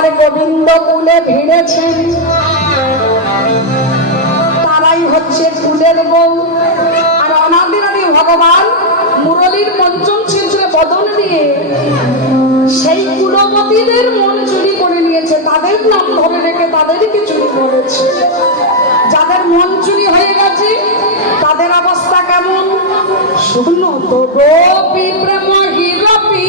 আমার গোবিন্দ কুলে ভিড়েছেন তারাই হচ্ছে কুলের বউ। আর অনাদির আদি ভগবান মুরলীর পঞ্চম ছিলছিল বদল দিয়ে সেই কুলবতীদের মন চুরি করে নিয়েছে। তাদের নাম ধরে রেখে তাদেরকে চুরি করেছে। যাদের মন চুরি হয়ে গেছে, তাদের অবস্থা কেমন? শুনো তো গোপী প্রেম হিরপি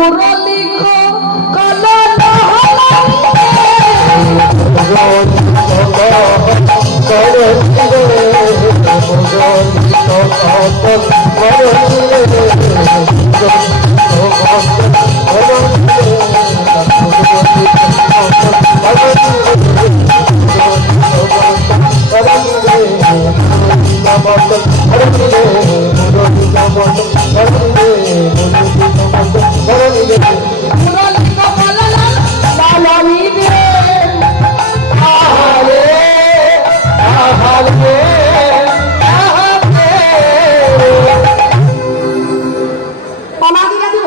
মুরলি কলো না মুরলি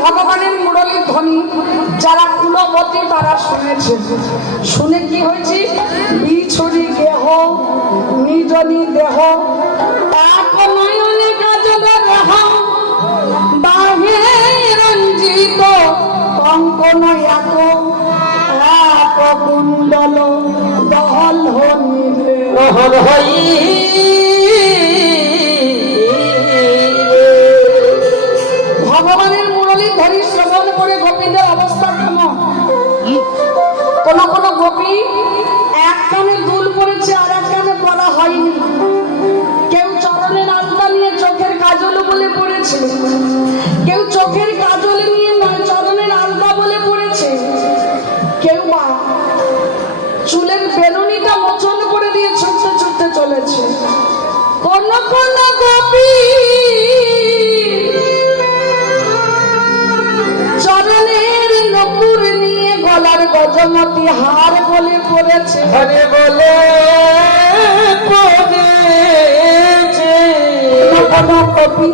ভগবানের মুরলীর ধ্বনি যারা কুলবতী তারা শুনেছে শুনে কি হয়েছে বিছড়ি দেহ নিজনি দেহ এক নয়নে হনিলে ভগবানের মুরলী ধরি শ্রবণ করে গোপীদের অবস্থা কেমন? কোন কোন গোপী চলেছে কোন কোন গোপী চরণের নপুর নিয়ে গলার গজমতি হার বলে পড়েছে। হরে বলে কোন কবি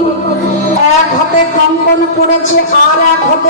এক হাতে কঙ্কন করেছে আর এক হাতে